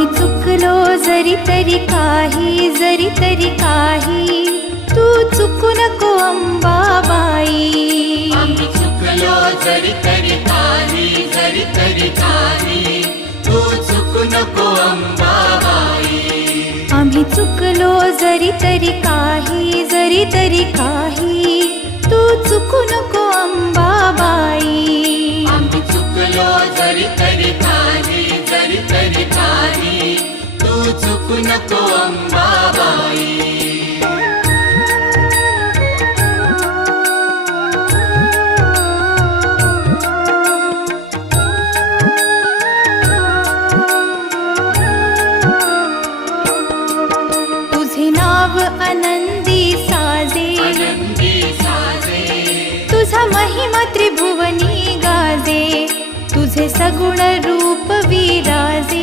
आम्ही चुकलो जरी तरी काही तू चुकू नको अंबाबाई. आम्ही चुकलो जरी तरी काही तू चुकू नको अंबाबाई. आम्ही चुकलो जरी तरी काही तू चुकू नको अंबाबाई. आम्ही चुकलो जरी तरी काही तू चुकू नको अंबाबाई. तुझे नाव आनंदी साजे, तुझा महिमा त्रिभुवनी गाजे, तुझे सगुण रूप विराजे.